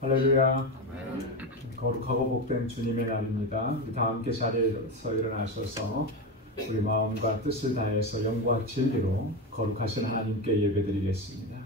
할렐루야. 거룩하고 복된 주님의 날입니다. 다 함께 자리에서 일어나셔서 우리 마음과 뜻을 다해서 영과 진리로 거룩하신 하나님께 예배드리겠습니다.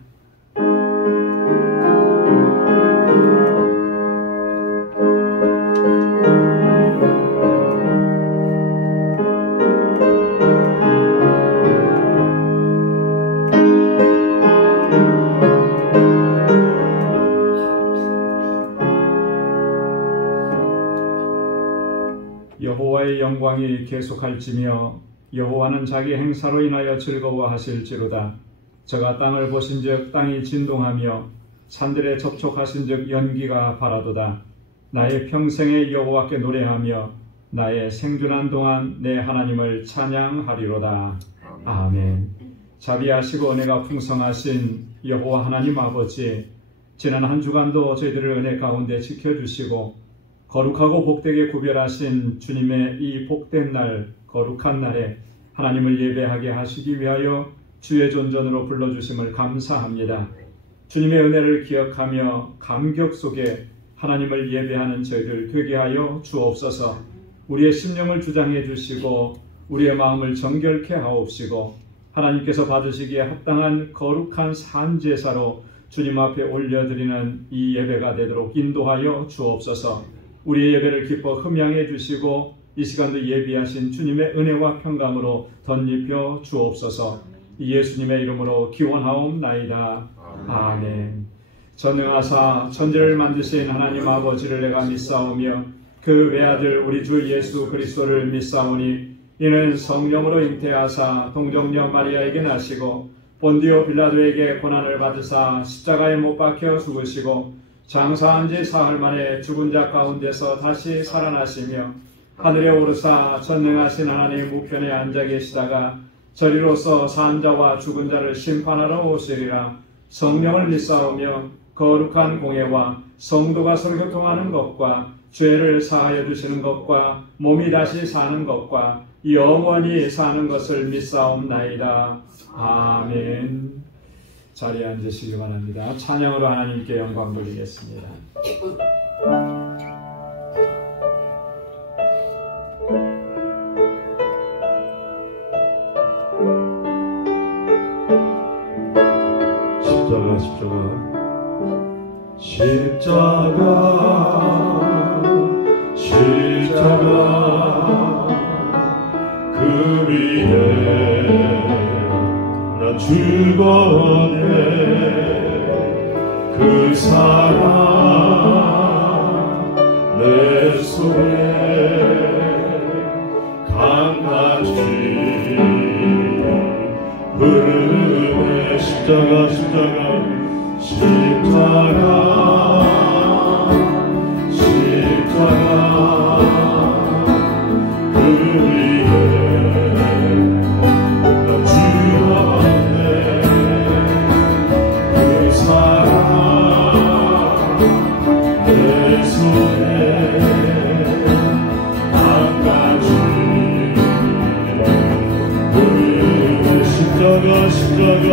여호와의 영광이 계속할지며 여호와는 자기 행사로 인하여 즐거워하실지로다. 저가 땅을 보신즉 땅이 진동하며 산들에 접촉하신즉 연기가 바라도다. 나의 평생에 여호와께 노래하며 나의 생존한 동안 내 하나님을 찬양하리로다. 아멘. 자비하시고 은혜가 풍성하신 여호와 하나님 아버지, 지난 한 주간도 저희들을 은혜 가운데 지켜주시고 거룩하고 복되게 구별하신 주님의 이 복된 날, 거룩한 날에 하나님을 예배하게 하시기 위하여 주의 존전으로 불러주심을 감사합니다. 주님의 은혜를 기억하며 감격 속에 하나님을 예배하는 저희들 되게 하여 주옵소서. 우리의 심령을 주장해 주시고 우리의 마음을 정결케 하옵시고 하나님께서 받으시기에 합당한 거룩한 산제사로 주님 앞에 올려드리는 이 예배가 되도록 인도하여 주옵소서. 우리의 예배를 기뻐 흠양해 주시고 이 시간도 예비하신 주님의 은혜와 평강으로 덧입혀 주옵소서. 예수님의 이름으로 기원하옵나이다. 아멘. 전능하사 천지를 만드신 하나님 아버지를 내가 믿사오며 그 외아들 우리 주 예수 그리스도를 믿사오니 이는 성령으로 잉태하사 동정녀 마리아에게 나시고 본디오 빌라도에게 고난을 받으사 십자가에 못 박혀 죽으시고 장사한 지 사흘 만에 죽은 자 가운데서 다시 살아나시며 하늘에 오르사 전능하신 하나님 우편에 앉아 계시다가 저리로서 산 자와 죽은 자를 심판하러 오시리라. 성령을 믿사오며 거룩한 공예와 성도가 설교통하는 것과 죄를 사하여 주시는 것과 몸이 다시 사는 것과 영원히 사는 것을 믿사옵나이다. 아멘. 자리에 앉으시기 바랍니다. 찬양으로 하나님께 영광 돌리겠습니다. 십자가 그 위에 나 죽었네. 그 사랑 내 속에 강같이 흐르네. 십자가 그 위에 나 죽었네. 그 사랑 내 손에 강같이 흐르네. 십자가 십자가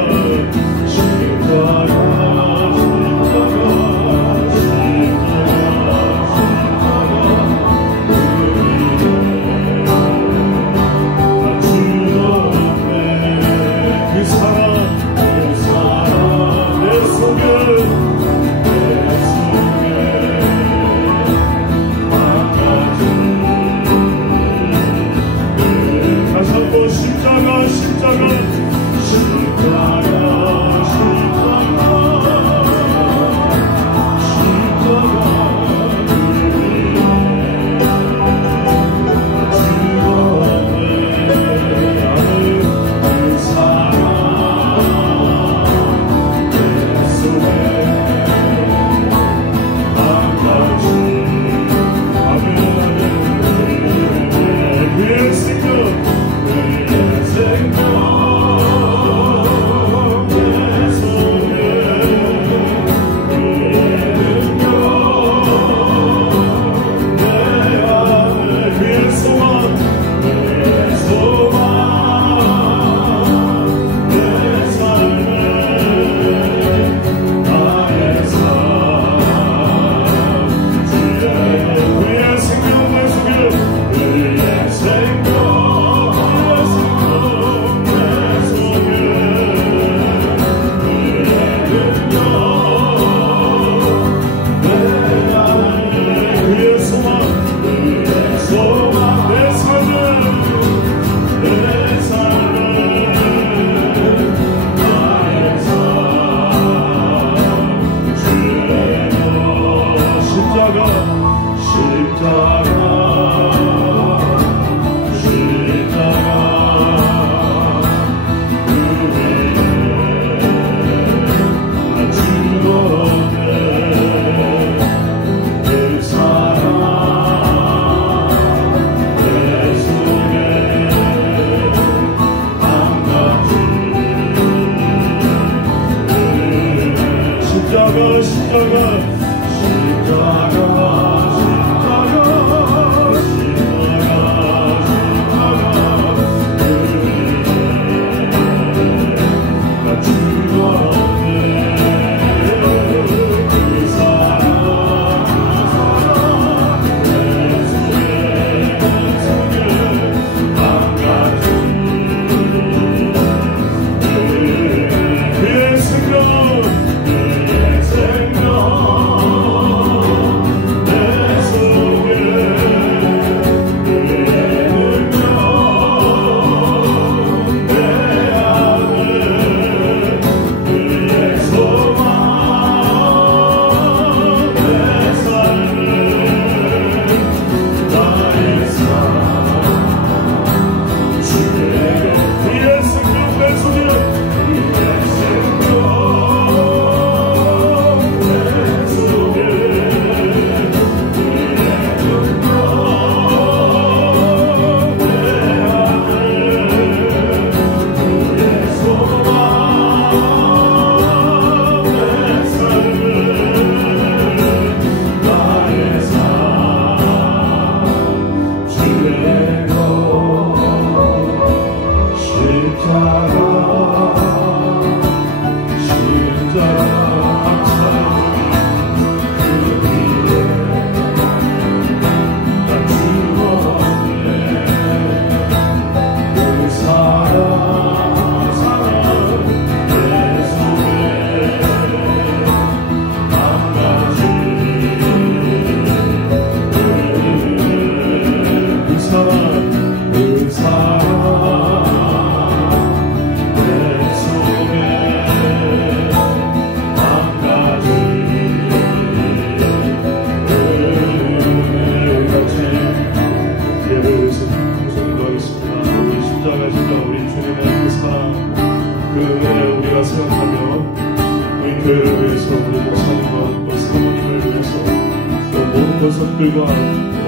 아이들과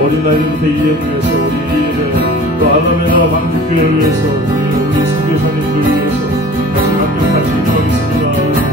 어린 나이들부터 이해를 위해서 우리를 또 아담의 나라 방주교회를 위해서 우리 선교사님들 위해서 다시 만들어 같이 기도하겠습니다.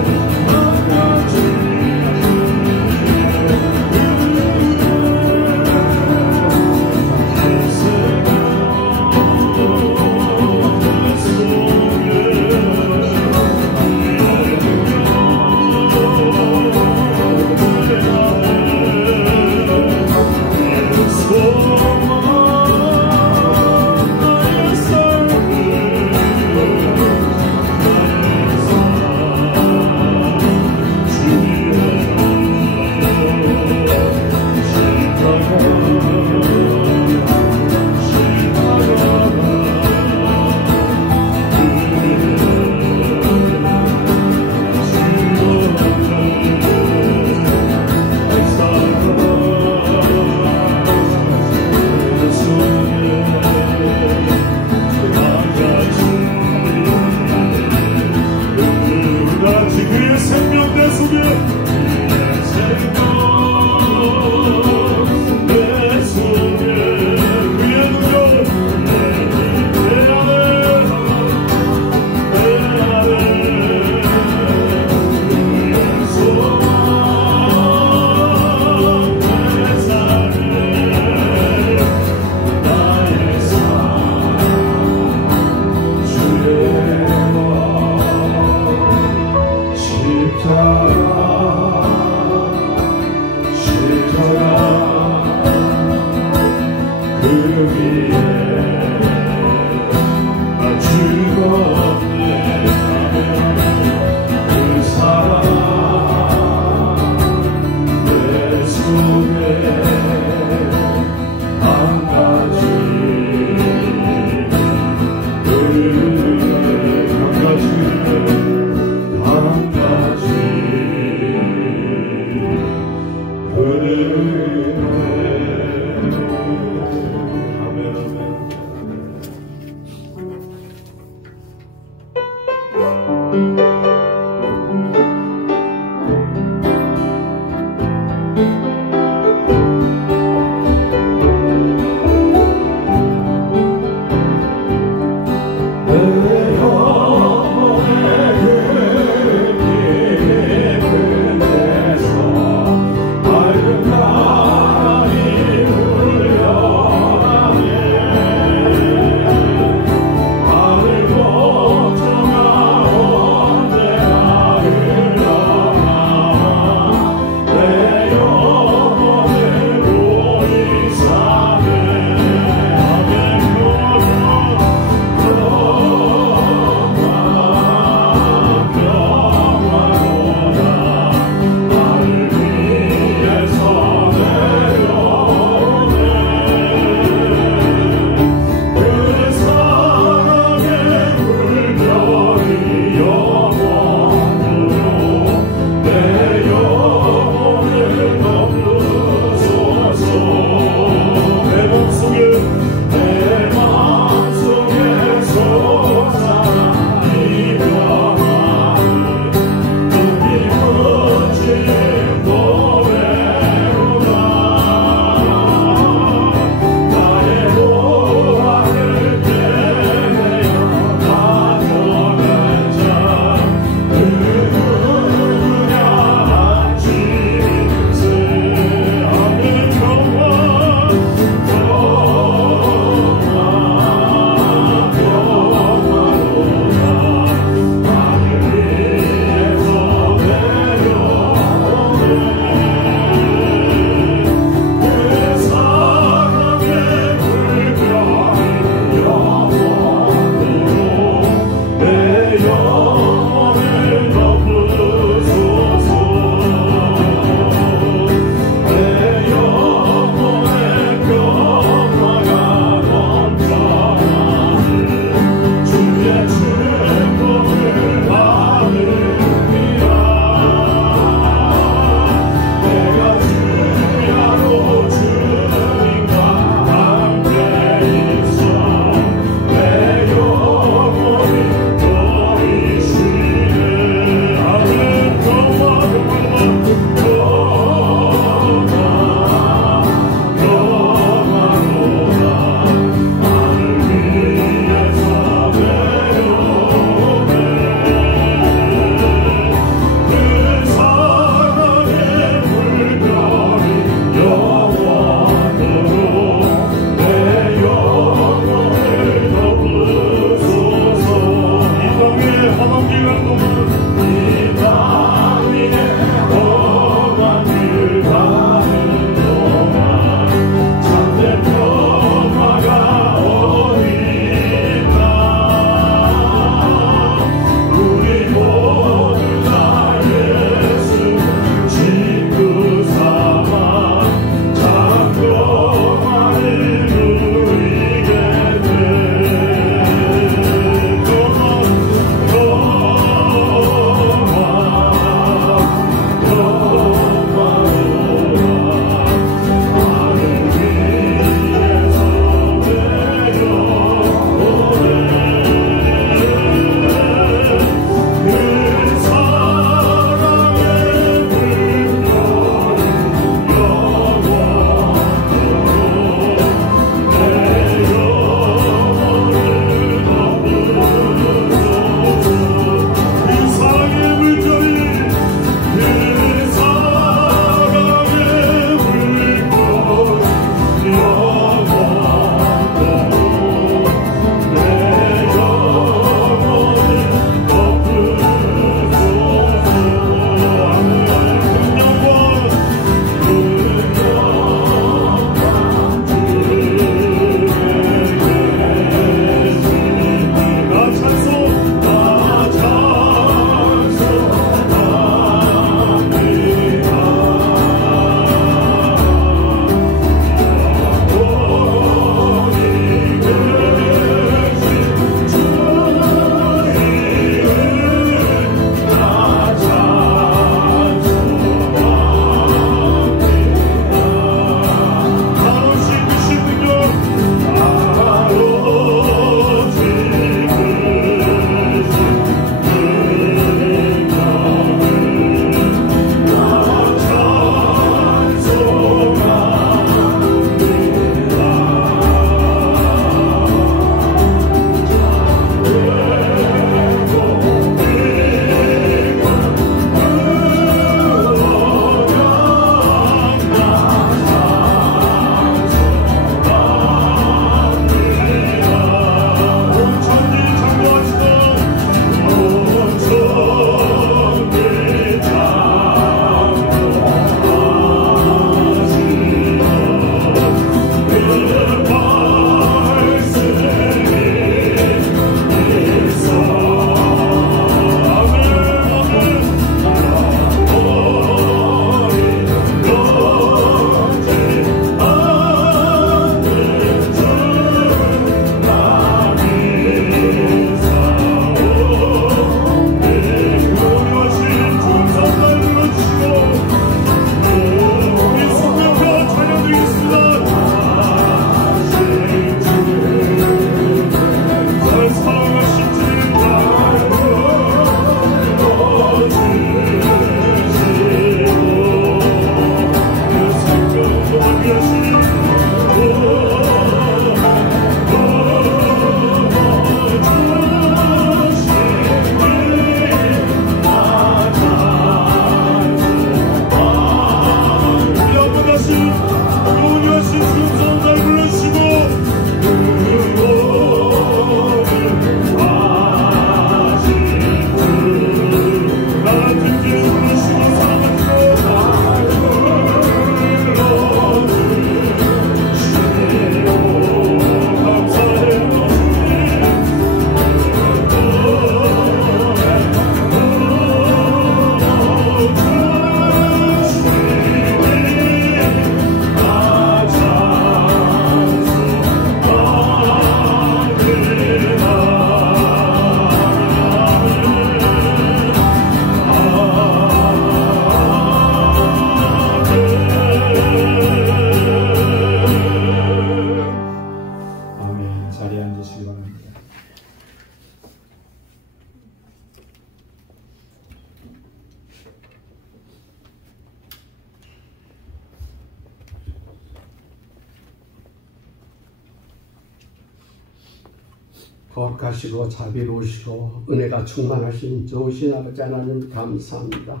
거룩하시고 자비로우시고 은혜가 충만하신 좋으신 아버지 하나님 감사합니다.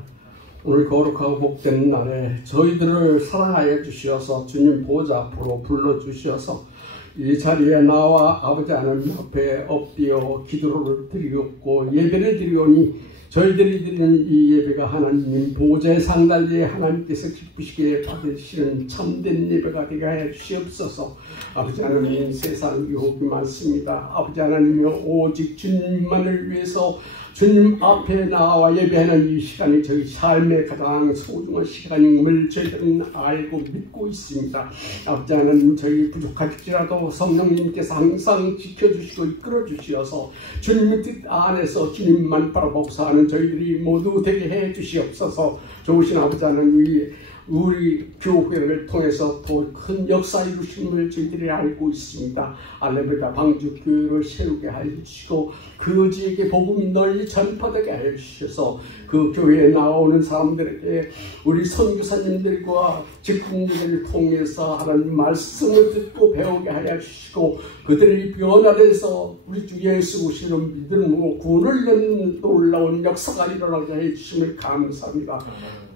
오늘 거룩하고 복된 날에 저희들을 사랑하여 주시어서 주님 보좌 앞으로 불러주시어서 이 자리에 나와 아버지 하나님 앞에 엎드려 기도를 드리었고 예배를 드리오니 저희들이 드리는 이 예배가 하나님 보좌의 상달리에 하나님께서 기쁘시게 받으시는 참된 예배가 되게 하여 주시옵소서. 아버지 하나님 세상 유혹이 많습니다. 아버지 하나님이 오직 주님만을 위해서 주님 앞에 나와 예배하는 이 시간이 저희 삶의 가장 소중한 시간임을 저희들은 알고 믿고 있습니다. 아버지 하나님 저희 부족할지라도 성령님께서 항상 지켜주시고 이끌어주시어서 주님의 뜻 안에서 주님만 바라보고 사는 저희들이 모두 되게 해 주시옵소서. 좋으신 아버지 하나님 우리 교회를 통해서 더 큰 역사 이루심을 저희들이 알고 있습니다. 알레베다 방주교회를 세우게 하여 주시고 그지에게 복음이 널리 전파되게 하여 주셔서 그 교회에 나오는 사람들에게 우리 선교사님들과 직분들을 통해서 하나님 말씀을 듣고 배우게 하여 주시고 그들이 변화돼서 우리 주 예수 그리스도를 믿음으로 구원을 얻는 놀라운 역사가 일어나게 해 주심을 감사합니다.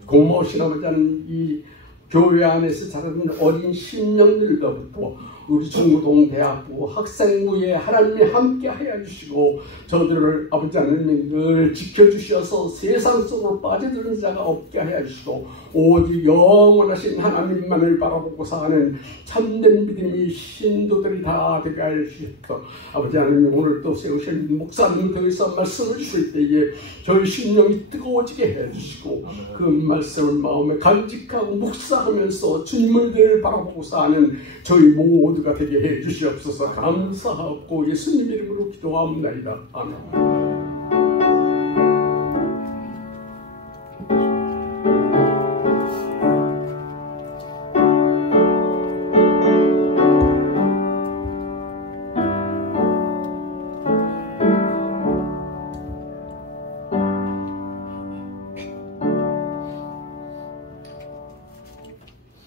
고마우신 아버지 하나님 이 교회 안에서 자라는 어린 심령들로부터 우리 중고동 대학부 학생부에 하나님이 함께 하여 주시고 저들을 아버지 하나님이 늘 지켜주셔서 세상 속으로 빠져드는 자가 없게 하여 주시고 오직 영원하신 하나님만을 바라보고 사는 참된 믿음이 신도들이 다 되게 하여 주시고 아버지 하나님 오늘 또 세우신 목사님 통해서 말씀을 주실 때에 저희 심령이 뜨거워지게 해 주시고 그 말씀을 마음에 간직하고 묵상하면서 주님을 늘 바라보고 사는 저희 모두가 되게 해 주시옵소서. 감사하고 예수님 이름으로 기도합니다. 아멘.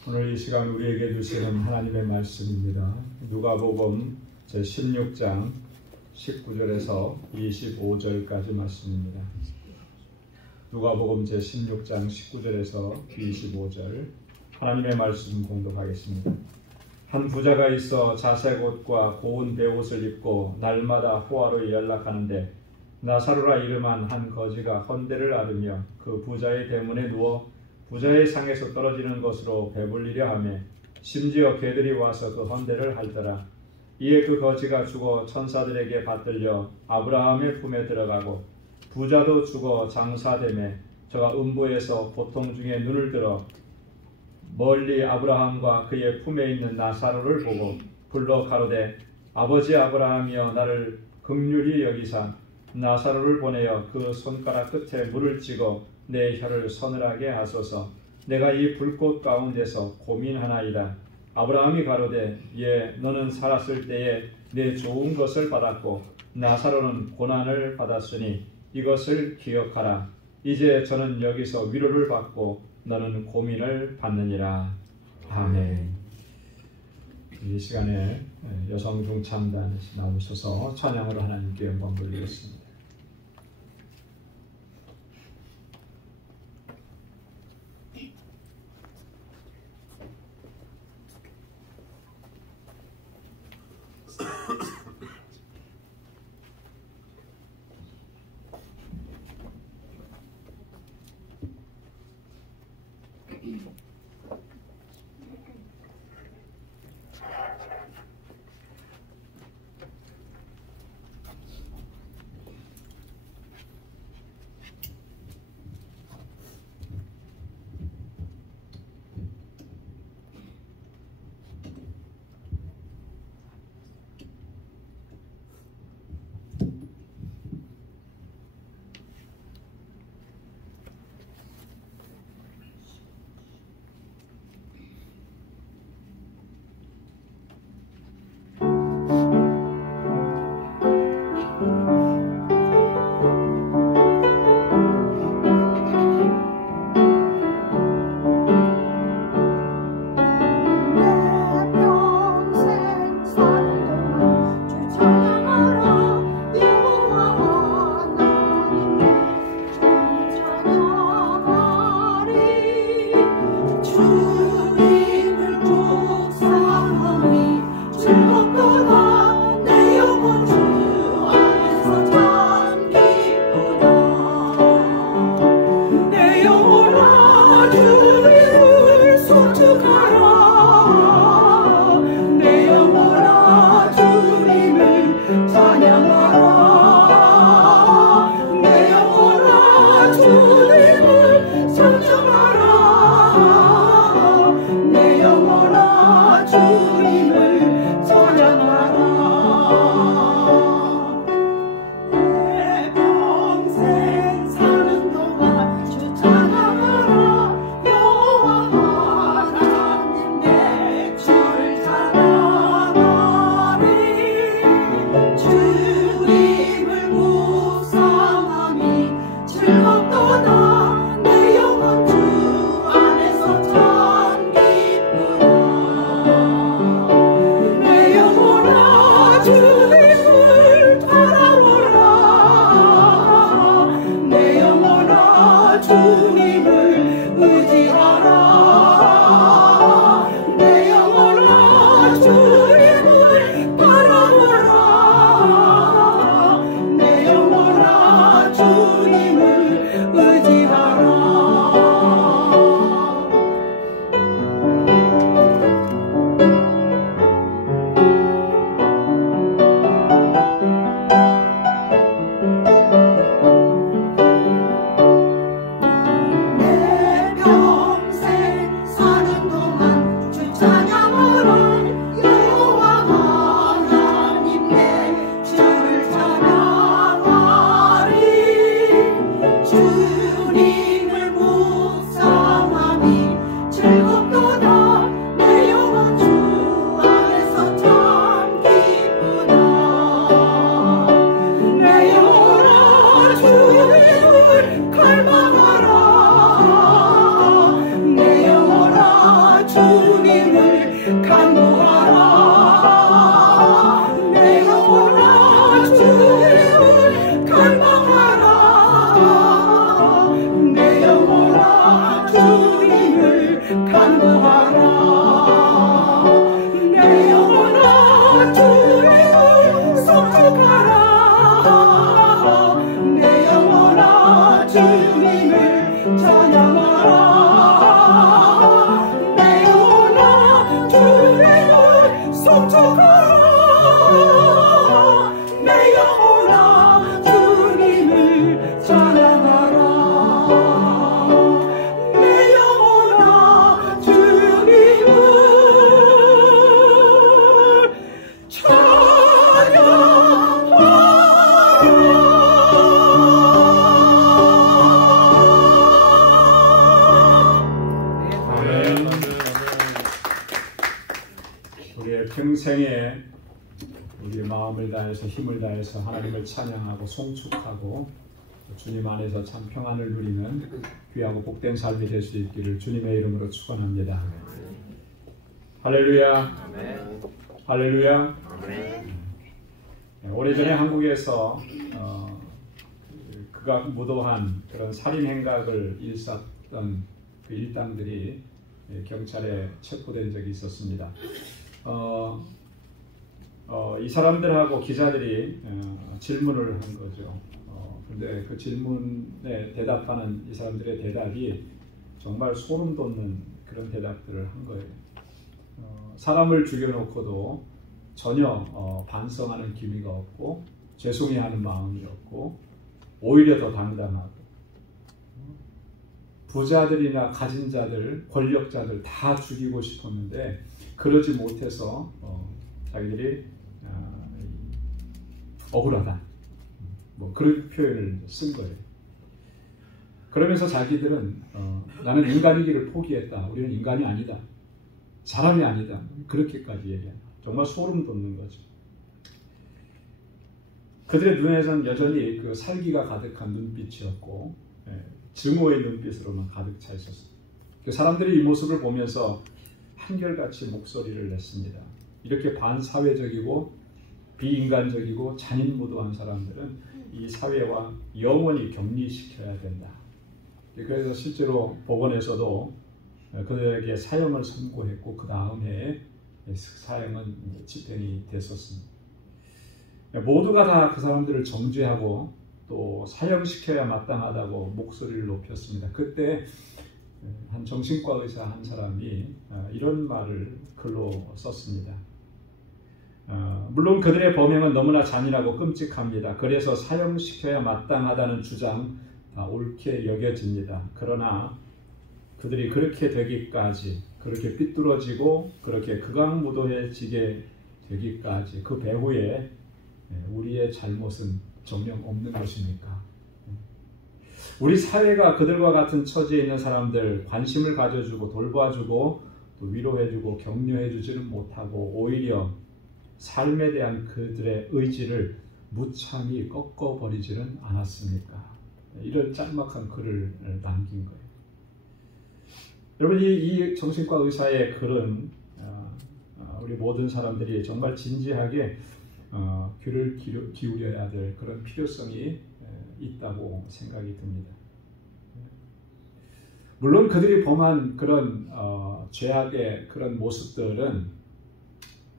오늘 이 시간 우리에게 주시는 하나님의 말씀입니다. 누가복음 제16장 19절에서 25절까지 말씀입니다. 누가복음 제16장 19절에서 25절 하나님의 말씀 공독하겠습니다. 한 부자가 있어 자색 옷과 고운 베옷을 입고 날마다 호화로 연락하는데 나사로라 이름한 한 거지가 헌대를 앓으며 그 부자의 대문에 누워 부자의 상에서 떨어지는 것으로 배불리려 하며 심지어 개들이 와서 그 헌대를 핥더라. 이에 그 거지가 죽어 천사들에게 받들려 아브라함의 품에 들어가고 부자도 죽어 장사되매 저가 음부에서 고통 중에 눈을 들어 멀리 아브라함과 그의 품에 있는 나사로를 보고 불러 가로되 아버지 아브라함이여 나를 긍휼히 여기사 나사로를 보내어 그 손가락 끝에 물을 찍어 내 혀를 서늘하게 하소서. 내가 이 불꽃 가운데서 고민하나이다. 아브라함이 가로되 예 너는 살았을 때에 내 좋은 것을 받았고 나사로는 고난을 받았으니 이것을 기억하라. 이제 저는 여기서 위로를 받고 너는 고민을 받느니라. 아멘. 이 시간에 여성 중창단에서 나오셔서 찬양으로 하나님께 영광 돌리겠습니다. 평생에 우리 마음을 다해서 힘을 다해서 하나님을 찬양하고 송축하고 주님 안에서 참 평안을 누리는 귀하고 복된 삶이 될 수 있기를 주님의 이름으로 축원합니다. 할렐루야. 할렐루야. 오래전에 한국에서 극악무도한 그런 살인 행각을 일삼던 그 일당들이 경찰에 체포된 적이 있었습니다. 이 사람들하고 기자들이 질문을 한 거죠. 근데 그 질문에 대답하는 이 사람들의 대답이 정말 소름 돋는 그런 대답들을 한 거예요. 사람을 죽여놓고도 전혀 반성하는 기미가 없고 죄송해하는 마음이 없고 오히려 더 당당하고 부자들이나 가진 자들, 권력자들 다 죽이고 싶었는데 그러지 못해서 자기들이 억울하다. 뭐 그런 표현을 쓴 거예요. 그러면서 자기들은 나는 인간이기를 포기했다. 우리는 인간이 아니다. 사람이 아니다. 그렇게까지 얘기합니다. 정말 소름 돋는 거죠. 그들의 눈에서는 여전히 그 살기가 가득한 눈빛이었고 증오의 눈빛으로만 가득 차 있었습니다. 그 사람들이 이 모습을 보면서 한결같이 목소리를 냈습니다. 이렇게 반사회적이고 비인간적이고 잔인무도한 사람들은 이 사회와 영원히 격리시켜야 된다. 그래서 실제로 법원에서도 그들에게 사형을 선고했고 그 다음 해에 사형은 집행이 됐었습니다. 모두가 다 그 사람들을 정죄하고 또 사형시켜야 마땅하다고 목소리를 높였습니다. 그때 한 정신과 의사 한 사람이 이런 말을 글로 썼습니다. 물론 그들의 범행은 너무나 잔인하고 끔찍합니다. 그래서 사형시켜야 마땅하다는 주장 다 옳게 여겨집니다. 그러나 그들이 그렇게 되기까지, 그렇게 삐뚤어지고 그렇게 극악무도해지게 되기까지 그 배후에 우리의 잘못은 정녕 없는 것입니까? 우리 사회가 그들과 같은 처지에 있는 사람들 관심을 가져주고 돌봐주고 또 위로해주고 격려해주지는 못하고 오히려 삶에 대한 그들의 의지를 무참히 꺾어버리지는 않았습니까? 이런 짤막한 글을 남긴 거예요. 여러분 이 정신과 의사의 글은 우리 모든 사람들이 정말 진지하게 귀를 기울여야 될 그런 필요성이 있다고 생각이 듭니다. 물론 그들이 범한 그런 죄악의 그런 모습들은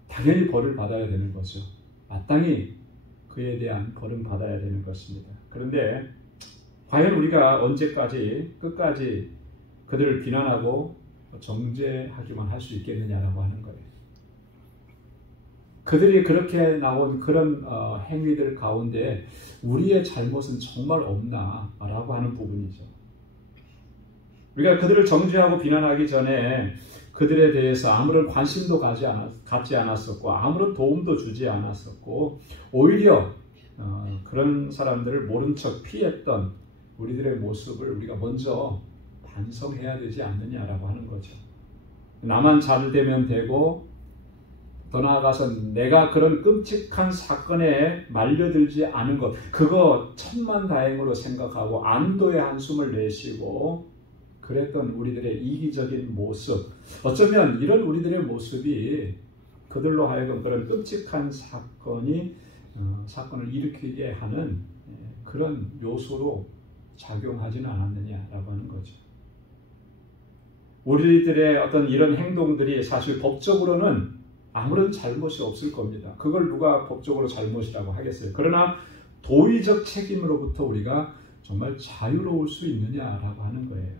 당연히 벌을 받아야 되는 거죠. 마땅히 그에 대한 벌은 받아야 되는 것입니다. 그런데 과연 우리가 언제까지 끝까지 그들을 비난하고 정죄하기만 할 수 있겠느냐라고 하는 거예요. 그들이 그렇게 나온 그런 행위들 가운데 우리의 잘못은 정말 없나라고 하는 부분이죠. 우리가 그들을 정죄하고 비난하기 전에 그들에 대해서 아무런 관심도 갖지 않았었고 아무런 도움도 주지 않았었고 오히려 그런 사람들을 모른 척 피했던 우리들의 모습을 우리가 먼저 반성해야 되지 않느냐라고 하는 거죠. 나만 잘 되면 되고 더 나아가서 내가 그런 끔찍한 사건에 말려들지 않은 것 그거 천만다행으로 생각하고 안도의 한숨을 내쉬고 그랬던 우리들의 이기적인 모습 어쩌면 이런 우리들의 모습이 그들로 하여금 그런 끔찍한 사건을 일으키게 하는 그런 요소로 작용하지는 않았느냐라고 하는 거죠. 우리들의 어떤 이런 행동들이 사실 법적으로는 아무런 잘못이 없을 겁니다. 그걸 누가 법적으로 잘못이라고 하겠어요. 그러나 도의적 책임으로부터 우리가 정말 자유로울 수 있느냐라고 하는 거예요.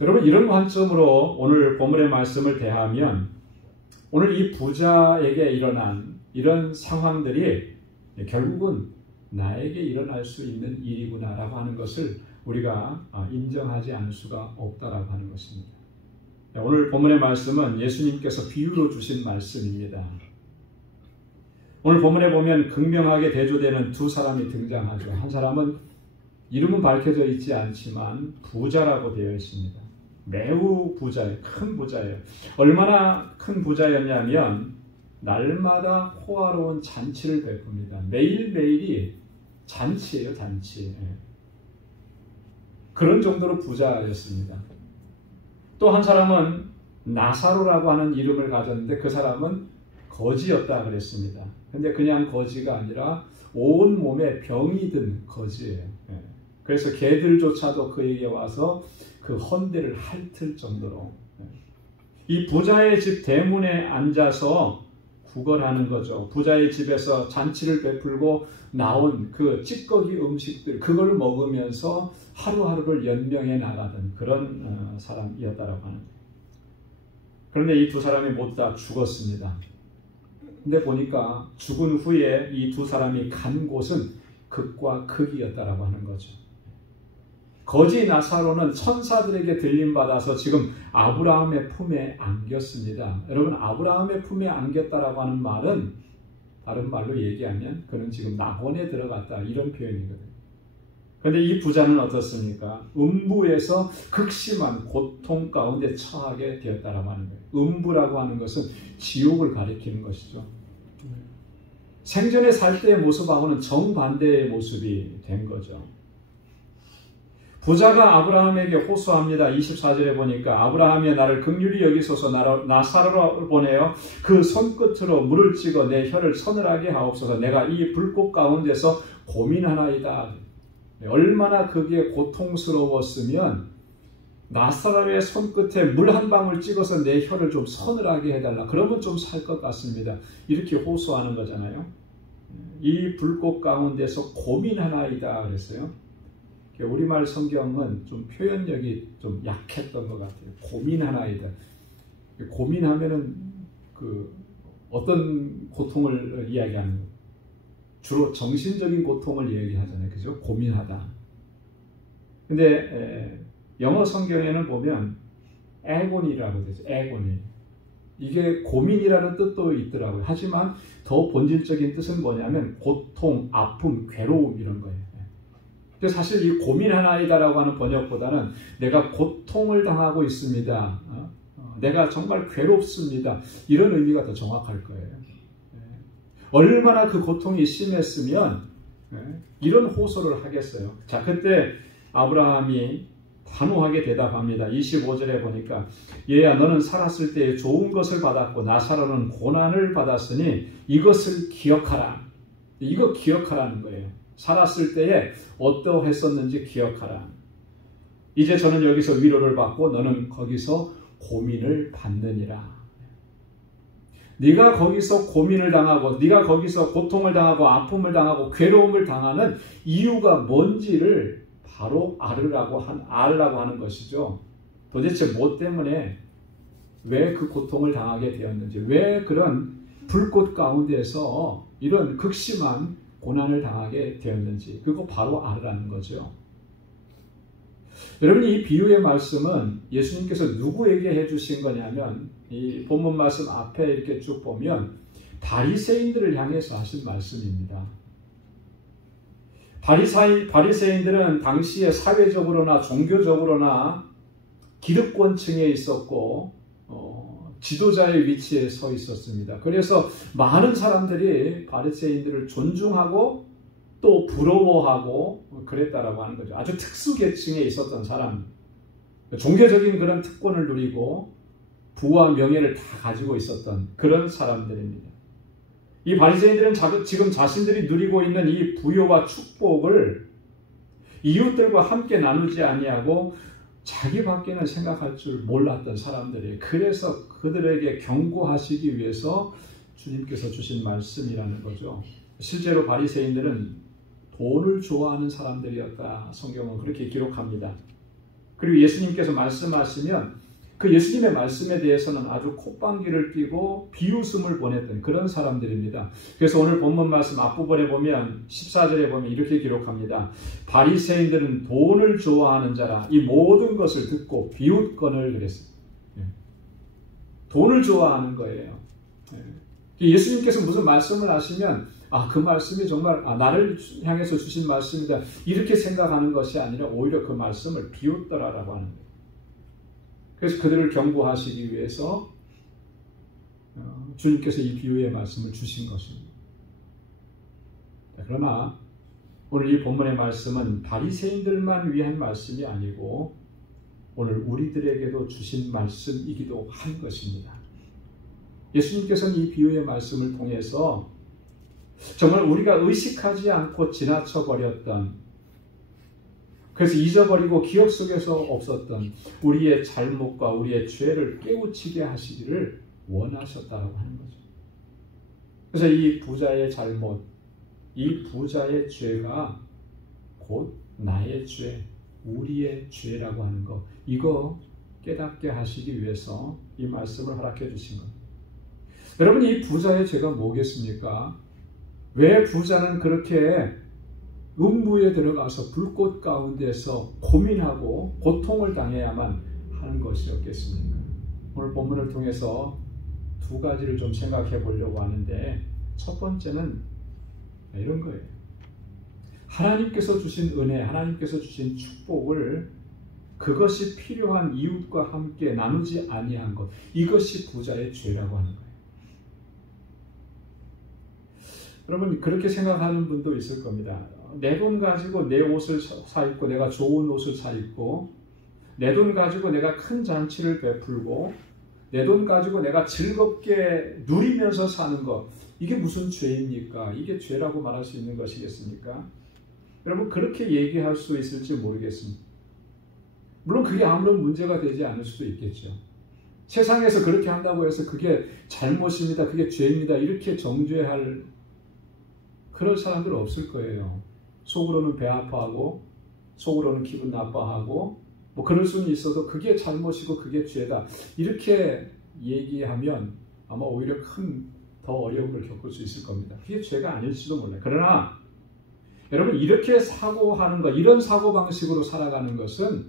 여러분 이런 관점으로 오늘 본문의 말씀을 대하면 오늘 이 부자에게 일어난 이런 상황들이 결국은 나에게 일어날 수 있는 일이구나라고 하는 것을 우리가 인정하지 않을 수가 없다라고 하는 것입니다. 오늘 본문의 말씀은 예수님께서 비유로 주신 말씀입니다. 오늘 본문에 보면 극명하게 대조되는 두 사람이 등장하죠. 한 사람은 이름은 밝혀져 있지 않지만 부자라고 되어 있습니다. 매우 부자예요. 큰 부자예요. 얼마나 큰 부자였냐면 날마다 호화로운 잔치를 베풉니다. 매일매일이 잔치예요. 잔치. 그런 정도로 부자였습니다. 또 한 사람은 나사로라고 하는 이름을 가졌는데 그 사람은 거지였다 그랬습니다. 근데 그냥 거지가 아니라 온 몸에 병이 든 거지예요. 그래서 개들조차도 그에게 와서 그 헌대를 핥을 정도로 이 부자의 집 대문에 앉아서 구걸하는 거죠. 부자의 집에서 잔치를 베풀고 나온 그 찌꺼기 음식들 그걸 먹으면서 하루하루를 연명해 나가던 그런 사람이었다라고 하는 거예요. 그런데 이 두 사람이 모두 다 죽었습니다. 근데 보니까 죽은 후에 이 두 사람이 간 곳은 극과 극이었다라고 하는 거죠. 거지 나사로는 천사들에게 들림받아서 지금 아브라함의 품에 안겼습니다. 여러분, 아브라함의 품에 안겼다라고 하는 말은 다른 말로 얘기하면 그는 지금 낙원에 들어갔다 이런 표현이거든요. 그런데 이 부자는 어떻습니까? 음부에서 극심한 고통 가운데 처하게 되었다라고 하는 거예요. 음부라고 하는 것은 지옥을 가리키는 것이죠. 생전에 살 때의 모습하고는 정반대의 모습이 된 거죠. 부자가 아브라함에게 호소합니다. 24절에 보니까 아브라함이 나를 긍휼히 여기소서 나사로를 보내어 그 손끝으로 물을 찍어 내 혀를 서늘하게 하옵소서. 내가 이 불꽃 가운데서 고민하나이다. 얼마나 그게 고통스러웠으면 나사로의 손끝에 물 한 방울 찍어서 내 혀를 좀 서늘하게 해달라. 그러면 좀 살 것 같습니다. 이렇게 호소하는 거잖아요. 이 불꽃 가운데서 고민하나이다 그랬어요. 우리말 성경은 좀 표현력이 좀 약했던 것 같아요. 고민하나이다. 고민하면은 그 어떤 고통을 이야기하는 거예요? 주로 정신적인 고통을 얘기하잖아요. 그죠? 고민하다. 근데 영어 성경에는 보면 애고니라고 되죠. 애고니. 이게 고민이라는 뜻도 있더라고요. 하지만 더 본질적인 뜻은 뭐냐면 고통, 아픔, 괴로움 이런 거예요. 근데 사실 이 고민하나이다라고 하는 번역보다는 내가 고통을 당하고 있습니다. 내가 정말 괴롭습니다. 이런 의미가 더 정확할 거예요. 얼마나 그 고통이 심했으면 이런 호소를 하겠어요. 자, 그때 아브라함이 단호하게 대답합니다. 25절에 보니까 얘야 너는 살았을 때 좋은 것을 받았고 나사로는 고난을 받았으니 이것을 기억하라. 이거 기억하라는 거예요. 살았을 때에 어떠했었는지 기억하라. 이제 저는 여기서 위로를 받고 너는 거기서 고민을 받느니라. 네가 거기서 고민을 당하고 네가 거기서 고통을 당하고 아픔을 당하고 괴로움을 당하는 이유가 뭔지를 바로 알라고 하는 것이죠. 도대체 뭐 때문에 왜 그 고통을 당하게 되었는지, 왜 그런 불꽃 가운데서 이런 극심한 고난을 당하게 되었는지 그거 바로 알으라는 거죠. 여러분, 이 비유의 말씀은 예수님께서 누구에게 해주신 거냐면 이 본문 말씀 앞에 이렇게 쭉 보면 바리새인들을 향해서 하신 말씀입니다. 바리새인들은 당시에 사회적으로나 종교적으로나 기득권층에 있었고 지도자의 위치에 서 있었습니다. 그래서 많은 사람들이 바리새인들을 존중하고 또 부러워하고 그랬다라고 하는 거죠. 아주 특수 계층에 있었던 사람, 종교적인 그런 특권을 누리고 부와 명예를 다 가지고 있었던 그런 사람들입니다. 이 바리새인들은 지금 자신들이 누리고 있는 이 부요와 축복을 이웃들과 함께 나누지 아니하고 자기밖에는 생각할 줄 몰랐던 사람들이에요. 그래서 그들에게 경고하시기 위해서 주님께서 주신 말씀이라는 거죠. 실제로 바리새인들은 돈을 좋아하는 사람들이었다. 성경은 그렇게 기록합니다. 그리고 예수님께서 말씀하시면 그 예수님의 말씀에 대해서는 아주 콧방귀를 뀌고 비웃음을 보냈던 그런 사람들입니다. 그래서 오늘 본문 말씀 앞부분에 보면 14절에 보면 이렇게 기록합니다. 바리새인들은 돈을 좋아하는 자라 이 모든 것을 듣고 비웃거늘 그랬어요. 돈을 좋아하는 거예요. 예수님께서 무슨 말씀을 하시면 그 말씀이 정말 나를 향해서 주신 말씀이다 이렇게 생각하는 것이 아니라 오히려 그 말씀을 비웃더라라고 하는 거예요. 그래서 그들을 경고하시기 위해서 주님께서 이 비유의 말씀을 주신 것입니다. 그러나 오늘 이 본문의 말씀은 바리새인들만 위한 말씀이 아니고 오늘 우리들에게도 주신 말씀이기도 한 것입니다. 예수님께서는 이 비유의 말씀을 통해서 정말 우리가 의식하지 않고 지나쳐버렸던, 그래서 잊어버리고 기억 속에서 없었던 우리의 잘못과 우리의 죄를 깨우치게 하시기를 원하셨다고 하는 거죠. 그래서 이 부자의 잘못, 이 부자의 죄가 곧 나의 죄, 우리의 죄라고 하는 것, 이거 깨닫게 하시기 위해서 이 말씀을 허락해 주신 겁니다. 여러분, 이 부자의 죄가 뭐겠습니까? 왜 부자는 그렇게 음부에 들어가서 불꽃 가운데서 고민하고 고통을 당해야만 하는 것이었겠습니까? 오늘 본문을 통해서 두 가지를 좀 생각해 보려고 하는데, 첫 번째는 이런 거예요. 하나님께서 주신 은혜, 하나님께서 주신 축복을 그것이 필요한 이웃과 함께 나누지 아니한 것, 이것이 부자의 죄라고 하는 거예요. 여러분, 그렇게 생각하는 분도 있을 겁니다. 내 돈 가지고 내 옷을 사 입고, 내가 좋은 옷을 사 입고, 내 돈 가지고 내가 큰 잔치를 베풀고, 내 돈 가지고 내가 즐겁게 누리면서 사는 것, 이게 무슨 죄입니까? 이게 죄라고 말할 수 있는 것이겠습니까? 여러분, 그렇게 얘기할 수 있을지 모르겠습니다. 물론 그게 아무런 문제가 되지 않을 수도 있겠죠. 세상에서 그렇게 한다고 해서 그게 잘못입니다, 그게 죄입니다, 이렇게 정죄할 그럴 사람들 없을 거예요. 속으로는 배 아파하고 속으로는 기분 나빠하고 뭐 그럴 수는 있어도 그게 잘못이고 그게 죄다, 이렇게 얘기하면 아마 오히려 더 어려움을 겪을 수 있을 겁니다. 그게 죄가 아닐지도 몰라요. 그러나 여러분, 이렇게 사고하는 것, 이런 사고방식으로 살아가는 것은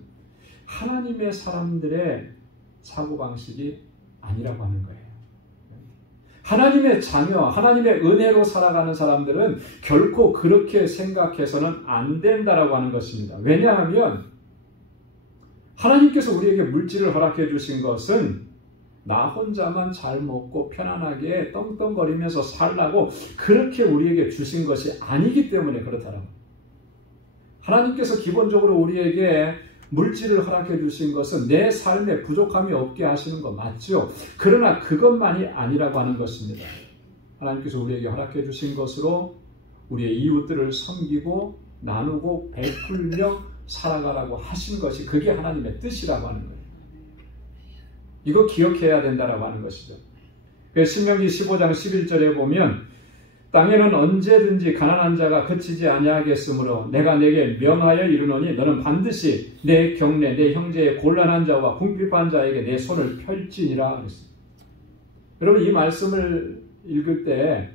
하나님의 사람들의 사고방식이 아니라고 하는 거예요. 하나님의 자녀, 하나님의 은혜로 살아가는 사람들은 결코 그렇게 생각해서는 안 된다라고 하는 것입니다. 왜냐하면 하나님께서 우리에게 물질을 허락해 주신 것은 나 혼자만 잘 먹고 편안하게 떵떵거리면서 살라고 그렇게 우리에게 주신 것이 아니기 때문에 그렇다라고. 하나님께서 기본적으로 우리에게 물질을 허락해 주신 것은 내 삶에 부족함이 없게 하시는 거 맞죠? 그러나 그것만이 아니라고 하는 것입니다. 하나님께서 우리에게 허락해 주신 것으로 우리의 이웃들을 섬기고 나누고 베풀며 살아가라고 하신 것이, 그게 하나님의 뜻이라고 하는 거예요. 이거 기억해야 된다라고 하는 것이죠. 신명기 15장 11절에 보면 땅에는 언제든지 가난한 자가 그치지 아니하겠으므로 내가 내게 명하여 이르노니 너는 반드시 내 경내 내 형제의 곤란한 자와 궁핍한 자에게 내 손을 펼지니라 그랬습니다. 여러분, 이 말씀을 읽을 때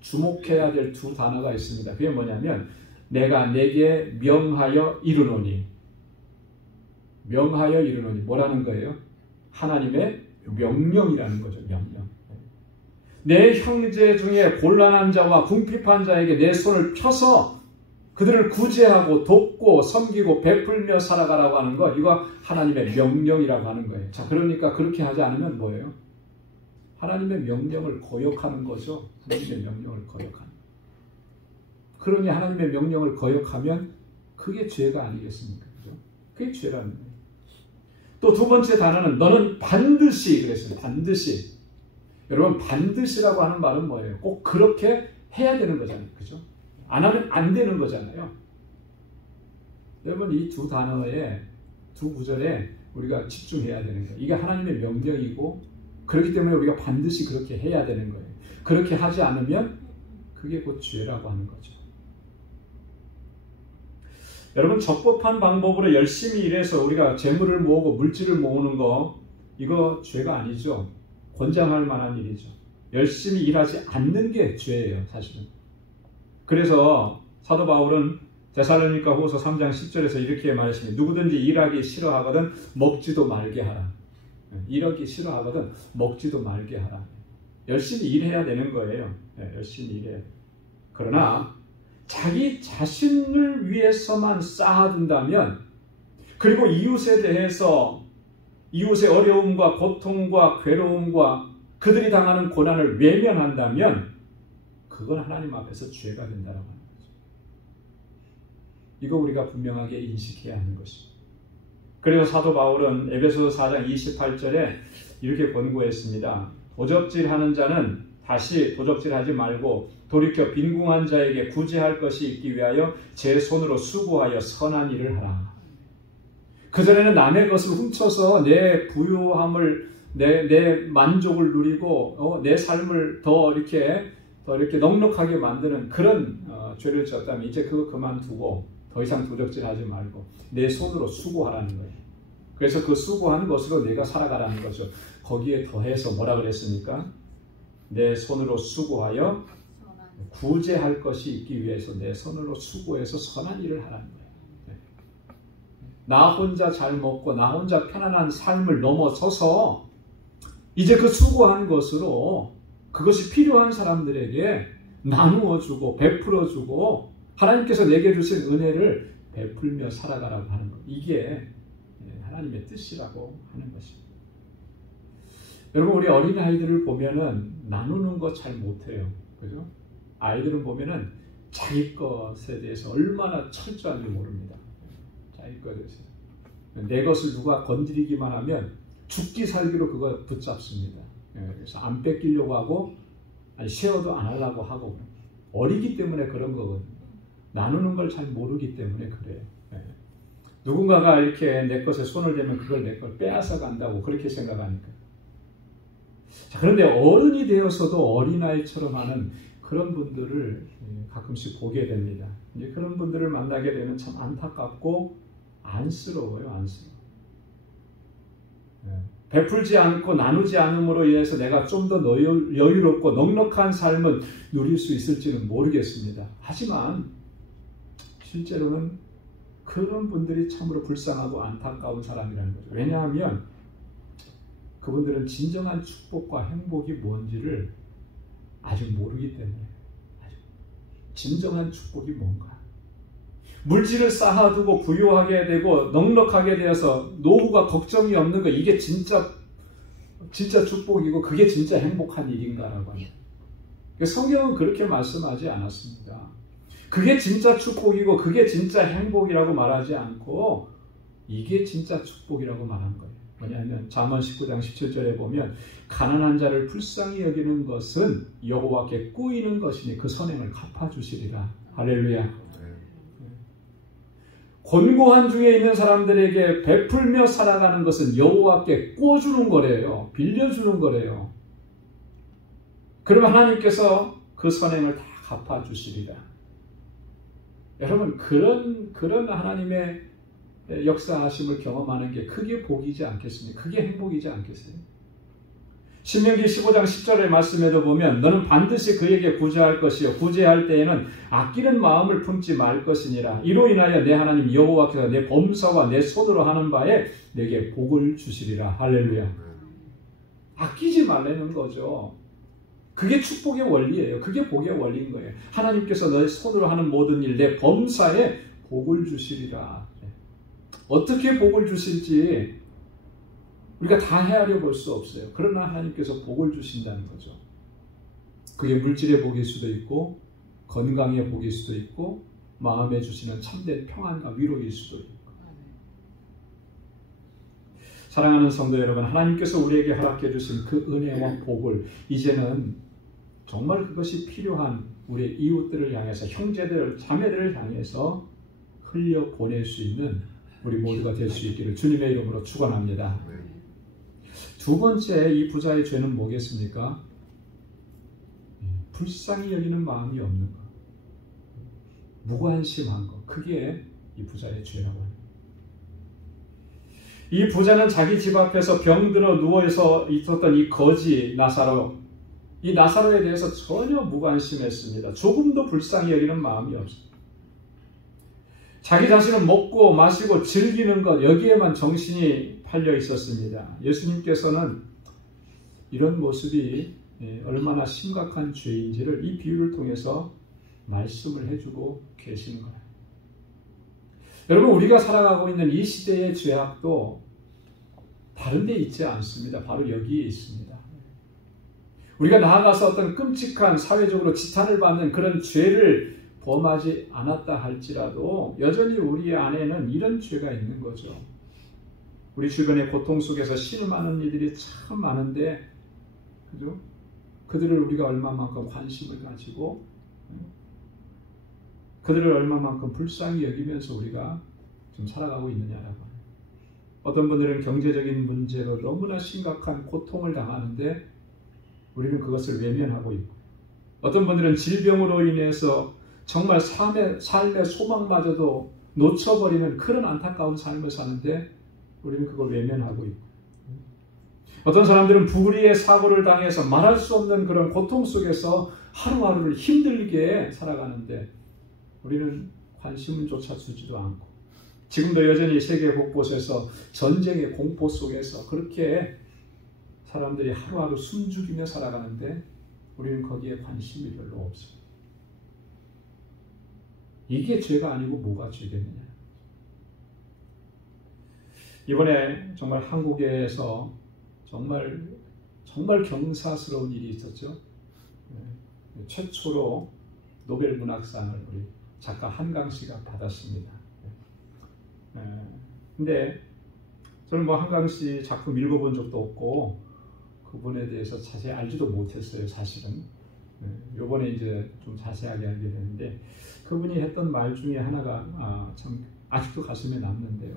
주목해야 될 두 단어가 있습니다. 그게 뭐냐면 내가 내게 명하여 이르노니. 명하여 이르노니 뭐라는 거예요? 하나님의 명령이라는 거죠. 명령. 내 형제 중에 곤란한 자와 궁핍한 자에게 내 손을 펴서 그들을 구제하고 돕고 섬기고 베풀며 살아가라고 하는 거, 이거 하나님의 명령이라고 하는 거예요. 자, 그러니까 그렇게 하지 않으면 뭐예요? 하나님의 명령을 거역하는 거죠. 하나님의 명령을 거역하는. 그러니 하나님의 명령을 거역하면 그게 죄가 아니겠습니까? 그죠? 그게 죄라는 거예요. 또 두 번째 단어는 너는 반드시 그랬어요. 반드시. 여러분, 반드시라고 하는 말은 뭐예요? 꼭 그렇게 해야 되는 거잖아요. 그죠? 안 하면 안 되는 거잖아요. 여러분, 이 두 단어에, 두 구절에 우리가 집중해야 되는 거예요. 이게 하나님의 명령이고, 그렇기 때문에 우리가 반드시 그렇게 해야 되는 거예요. 그렇게 하지 않으면 그게 곧 죄라고 하는 거죠. 여러분, 적법한 방법으로 열심히 일해서 우리가 재물을 모으고 물질을 모으는 거, 이거 죄가 아니죠. 권장할 만한 일이죠. 열심히 일하지 않는 게 죄예요, 사실은. 그래서 사도 바울은 데살로니가 후서 3장 10절에서 이렇게 말했습니다. 누구든지 일하기 싫어하거든 먹지도 말게 하라. 일하기 싫어하거든 먹지도 말게 하라. 열심히 일해야 되는 거예요. 열심히 일해야 돼요. 그러나 자기 자신을 위해서만 쌓아둔다면, 그리고 이웃에 대해서 이웃의 어려움과 고통과 괴로움과 그들이 당하는 고난을 외면한다면 그건 하나님 앞에서 죄가 된다고 하는 거죠. 이거 우리가 분명하게 인식해야 하는 것입니다. 그래서 사도 바울은 에베소서 4장 28절에 이렇게 권고했습니다. 도적질하는 자는 다시 도적질하지 말고 돌이켜 빈궁한 자에게 구제할 것이 있기 위하여 제 손으로 수고하여 선한 일을 하라. 그전에는 남의 것을 훔쳐서 내 부유함을 내 만족을 누리고 내 삶을 더 이렇게 넉넉하게 만드는 그런 죄를 졌다면 이제 그거 그만두고 더 이상 도적질하지 말고 내 손으로 수고하라는 거예요. 그래서 그 수고한 것으로 내가 살아가라는 거죠. 거기에 더해서 뭐라 그랬습니까? 내 손으로 수고하여 구제할 것이 있기 위해서 내 손으로 수고해서 선한 일을 하라는 거예요. 나 혼자 잘 먹고 나 혼자 편안한 삶을 넘어서서 이제 그 수고한 것으로 그것이 필요한 사람들에게 나누어주고 베풀어주고 하나님께서 내게 주신 은혜를 베풀며 살아가라고 하는 것. 이게 하나님의 뜻이라고 하는 것입니다. 여러분, 우리 어린아이들을 보면은 나누는 거 잘 못해요. 그죠? 아이들은 보면은 자기 것에 대해서 얼마나 철저한지 모릅니다. 자기 것에 대해서. 내 것을 누가 건드리기만 하면 죽기 살기로 그거 붙잡습니다. 그래서 안 뺏기려고 하고 아니 쉐어도 안 하려고 하고 어리기 때문에 그런 거거든요. 나누는 걸 잘 모르기 때문에 그래요. 누군가가 이렇게 내 것에 손을 대면 그걸 내 걸 빼앗아 간다고 그렇게 생각하니까. 자, 그런데 어른이 되어서도 어린아이처럼 하는 그런 분들을 가끔씩 보게 됩니다. 이제 그런 분들을 만나게 되면 참 안타깝고 안쓰러워요. 안쓰러워. 베풀지 않고 나누지 않음으로 인해서 내가 좀 더 여유롭고 넉넉한 삶을 누릴 수 있을지는 모르겠습니다. 하지만 실제로는 그런 분들이 참으로 불쌍하고 안타까운 사람이라는 거죠. 왜냐하면 그분들은 진정한 축복과 행복이 뭔지를 아직 모르기 때문에. 진정한 축복이 뭔가. 물질을 쌓아두고 부유하게 되고 넉넉하게 되어서 노후가 걱정이 없는 거, 이게 진짜 축복이고 그게 진짜 행복한 일인가라고 합니다. 성경은 그렇게 말씀하지 않았습니다. 그게 진짜 축복이고 그게 진짜 행복이라고 말하지 않고 이게 진짜 축복이라고 말한 거예요. 뭐냐면 잠언 19장 17절에 보면 가난한 자를 불쌍히 여기는 것은 여호와께 꾸이는 것이니 그 선행을 갚아주시리라. 할렐루야. 곤고한 중에 있는 사람들에게 베풀며 살아가는 것은 여호와께 꿔주는 거래요. 빌려주는 거래요. 그러면 하나님께서 그 선행을 다 갚아주시리라. 여러분, 그런 하나님의 역사하심을 경험하는 게 그게 복이지 않겠습니까? 그게 행복이지 않겠어요? 신명기 15장 10절의 말씀에도 보면 너는 반드시 그에게 구제할 것이요 구제할 때에는 아끼는 마음을 품지 말 것이니라. 이로 인하여 내 하나님 여호와께서 내 범사와 내 손으로 하는 바에 내게 복을 주시리라. 할렐루야. 아끼지 말라는 거죠. 그게 축복의 원리예요. 그게 복의 원리인 거예요. 하나님께서 너의 손으로 하는 모든 일, 내 범사에 복을 주시리라. 어떻게 복을 주실지 우리가 다 헤아려 볼 수 없어요. 그러나 하나님께서 복을 주신다는 거죠. 그게 물질의 복일 수도 있고 건강의 복일 수도 있고 마음에 주시는 참된 평안과 위로일 수도 있고. 사랑하는 성도 여러분, 하나님께서 우리에게 허락해 주신 그 은혜와 복을 이제는 정말 그것이 필요한 우리 이웃들을 향해서 형제들, 자매들을 향해서 흘려보낼 수 있는 우리 모두가 될 수 있기를 주님의 이름으로 축원합니다. 두 번째, 이 부자의 죄는 뭐겠습니까? 불쌍히 여기는 마음이 없는 것, 무관심한 것, 그게 이 부자의 죄라고 합니다. 이 부자는 자기 집 앞에서 병들어 누워서 있었던 이 거지 나사로, 이 나사로에 대해서 전혀 무관심했습니다. 조금도 불쌍히 여기는 마음이 없습니다. 자기 자신은 먹고 마시고 즐기는 것, 여기에만 정신이 팔려 있었습니다. 예수님께서는 이런 모습이 얼마나 심각한 죄인지를 이 비유를 통해서 말씀을 해주고 계시는 거예요. 여러분, 우리가 살아가고 있는 이 시대의 죄악도 다른 데 있지 않습니다. 바로 여기에 있습니다. 우리가 나아가서 어떤 끔찍한 사회적으로 지탄을 받는 그런 죄를 범하지 않았다 할지라도 여전히 우리 안에는 이런 죄가 있는 거죠. 우리 주변의 고통 속에서 신음하는 이들이 참 많은데, 그죠? 그들을 우리가 얼마만큼 관심을 가지고 그들을 얼마만큼 불쌍히 여기면서 우리가 좀 살아가고 있느냐라고. 어떤 분들은 경제적인 문제로 너무나 심각한 고통을 당하는데 우리는 그것을 외면하고 있고, 어떤 분들은 질병으로 인해서 정말 삶의 소망마저도 놓쳐버리는 그런 안타까운 삶을 사는데 우리는 그걸 외면하고 있고, 어떤 사람들은 불의의 사고를 당해서 말할 수 없는 그런 고통 속에서 하루하루를 힘들게 살아가는데 우리는 관심은 조차 주지도 않고, 지금도 여전히 세계 곳곳에서 전쟁의 공포 속에서 그렇게 사람들이 하루하루 숨죽이며 살아가는데 우리는 거기에 관심이 별로 없어요. 이게 죄가 아니고 뭐가 죄겠느냐. 이번에 정말 한국에서 정말 경사스러운 일이 있었죠. 최초로 노벨 문학상을 우리 작가 한강 씨가 받았습니다. 근데 저는 한강 씨 작품 읽어본 적도 없고 그분에 대해서 자세히 알지도 못했어요, 사실은. 요번에 이제 좀 자세하게 알게 되는데, 그분이 했던 말 중에 하나가 참 아직도 가슴에 남는데요.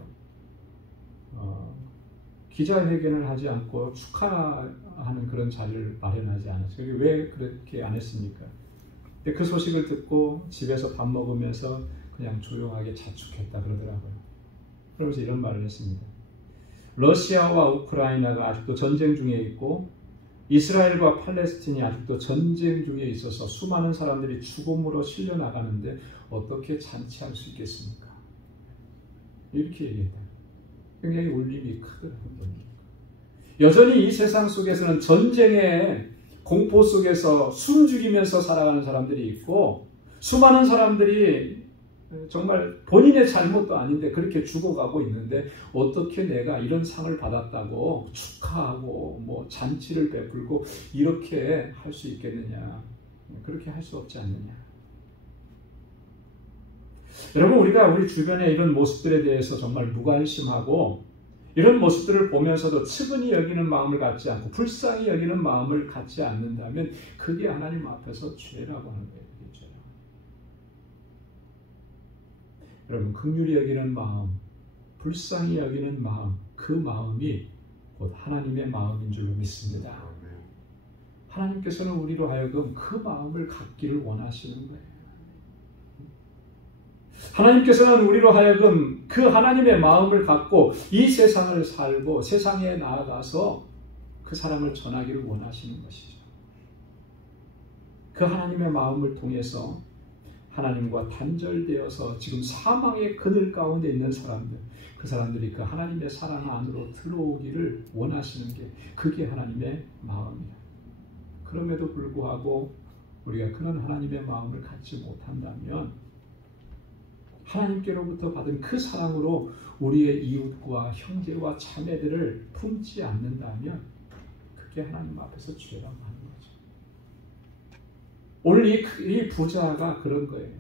기자회견을 하지 않고 축하하는 그런 자리를 마련하지 않았어요. 왜 그렇게 안 했습니까? 근데 그 소식을 듣고 집에서 밥 먹으면서 그냥 조용하게 자축했다 그러더라고요. 그러면서 이런 말을 했습니다. 러시아와 우크라이나가 아직도 전쟁 중에 있고 이스라엘과 팔레스틴이 아직도 전쟁 중에 있어서 수많은 사람들이 죽음으로 실려나가는데 어떻게 잔치할 수 있겠습니까? 이렇게 얘기했다. 굉장히 울림이 크더라고요. 여전히 이 세상 속에서는 전쟁의 공포 속에서 숨죽이면서 살아가는 사람들이 있고, 수많은 사람들이 정말 본인의 잘못도 아닌데 그렇게 죽어가고 있는데 어떻게 내가 이런 상을 받았다고 축하하고 잔치를 베풀고 이렇게 할 수 있겠느냐. 그렇게 할 수 없지 않느냐. 여러분, 우리가 우리 주변의 이런 모습들에 대해서 정말 무관심하고 이런 모습들을 보면서도 측은히 여기는 마음을 갖지 않고 불쌍히 여기는 마음을 갖지 않는다면 그게 하나님 앞에서 죄라고 하는 거예요. 여러분, 긍휼히 여기는 마음, 불쌍히 여기는 마음, 그 마음이 곧 하나님의 마음인 줄로 믿습니다. 하나님께서는 우리로 하여금 그 마음을 갖기를 원하시는 거예요. 하나님께서는 우리로 하여금 그 하나님의 마음을 갖고 이 세상을 살고 세상에 나아가서 그 사랑을 전하기를 원하시는 것이죠. 그 하나님의 마음을 통해서 하나님과 단절되어서 지금 사망의 그늘 가운데 있는 사람들, 그 사람들이 그 하나님의 사랑 안으로 들어오기를 원하시는 게 그게 하나님의 마음이에요. 그럼에도 불구하고 우리가 그런 하나님의 마음을 갖지 못한다면 하나님께로부터 받은 그 사랑으로 우리의 이웃과 형제와 자매들을 품지 않는다면 그게 하나님 앞에서 죄라고 하는 거죠. 오늘 이 부자가 그런 거예요.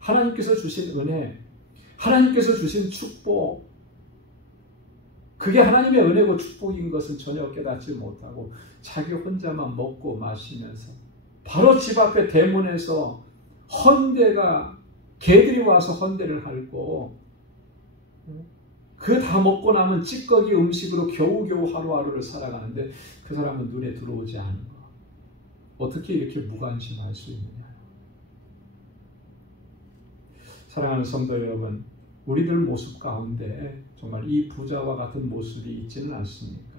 하나님께서 주신 은혜, 하나님께서 주신 축복, 그게 하나님의 은혜고 축복인 것은 전혀 깨닫지 못하고 자기 혼자만 먹고 마시면서 바로 집 앞에 대문에서 헌대가 개들이 와서 헌대를 핥고 그 다 먹고 남은 찌꺼기 음식으로 겨우겨우 하루하루를 살아가는데 그 사람은 눈에 들어오지 않은 거. 어떻게 이렇게 무관심할 수 있느냐. 사랑하는 성도 여러분, 우리들 모습 가운데 정말 이 부자와 같은 모습이 있지는 않습니까?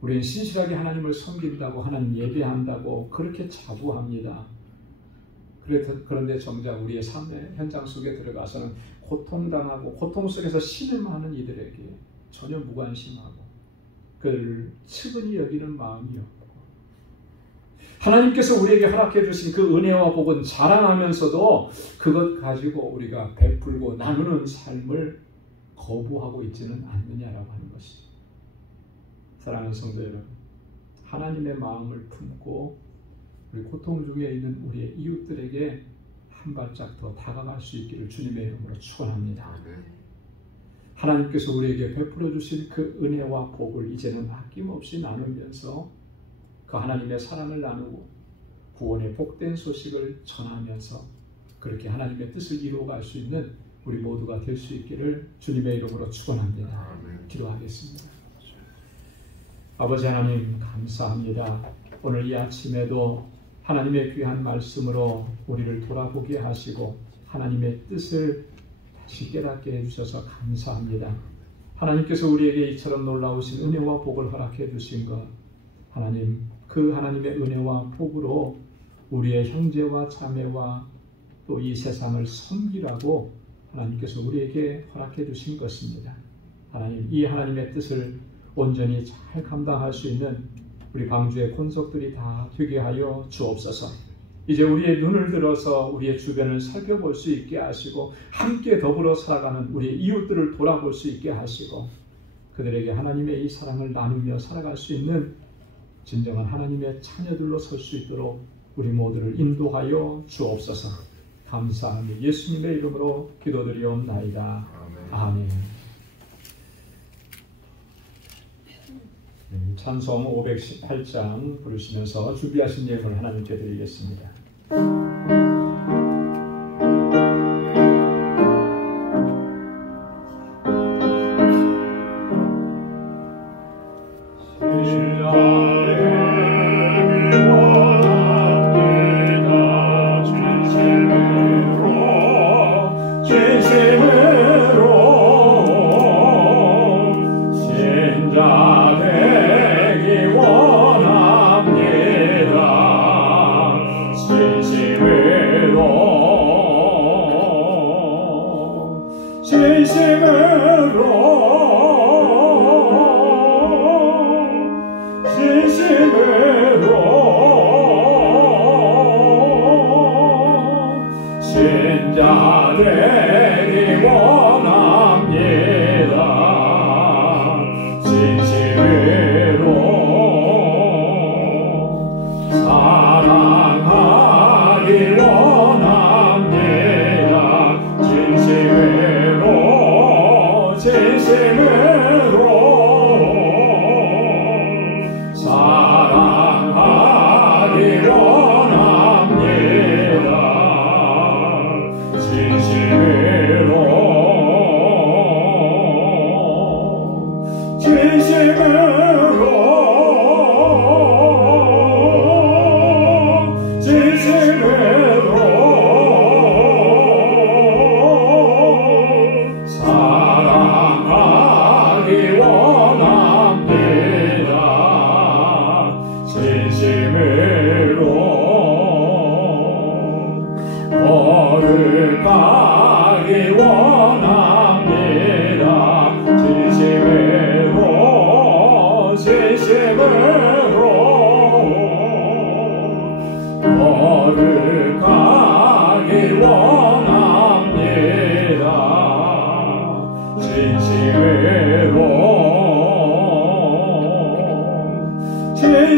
우리는 신실하게 하나님을 섬긴다고, 하나님 예배한다고 그렇게 자부합니다. 그런데 정작 우리의 삶의 현장 속에 들어가서는 고통당하고 고통 속에서 신음하는 이들에게 전혀 무관심하고 그를 측은히 여기는 마음이 없고, 하나님께서 우리에게 허락해 주신 그 은혜와 복은 자랑하면서도 그것 가지고 우리가 베풀고 나누는 삶을 거부하고 있지는 않느냐라고 하는 것이죠. 사랑하는 성도 여러분, 하나님의 마음을 품고 우리 고통 중에 있는 우리의 이웃들에게 한 발짝 더 다가갈 수 있기를 주님의 이름으로 축원합니다. 하나님께서 우리에게 베풀어 주신 그 은혜와 복을 이제는 아낌없이 나누면서 그 하나님의 사랑을 나누고 구원의 복된 소식을 전하면서 그렇게 하나님의 뜻을 이루어갈 수 있는 우리 모두가 될 수 있기를 주님의 이름으로 축원합니다. 기도하겠습니다. 아버지 하나님 감사합니다. 오늘 이 아침에도 하나님의 귀한 말씀으로 우리를 돌아보게 하시고 하나님의 뜻을 다시 깨닫게 해주셔서 감사합니다. 하나님께서 우리에게 이처럼 놀라우신 은혜와 복을 허락해 주신 것, 하나님, 그 하나님의 은혜와 복으로 우리의 형제와 자매와 또 이 세상을 섬기라고 하나님께서 우리에게 허락해 주신 것입니다. 하나님, 이 하나님의 뜻을 온전히 잘 감당할 수 있는 우리 방주의 권속들이 다 되게 하여 주옵소서. 이제 우리의 눈을 들어서 우리의 주변을 살펴볼 수 있게 하시고 함께 더불어 살아가는 우리의 이웃들을 돌아볼 수 있게 하시고 그들에게 하나님의 이 사랑을 나누며 살아갈 수 있는 진정한 하나님의 자녀들로 설 수 있도록 우리 모두를 인도하여 주옵소서. 감사하며 예수님의 이름으로 기도드리옵나이다. 아멘. 찬송 518장 부르시면서 준비하신 예물을 하나님께 드리겠습니다.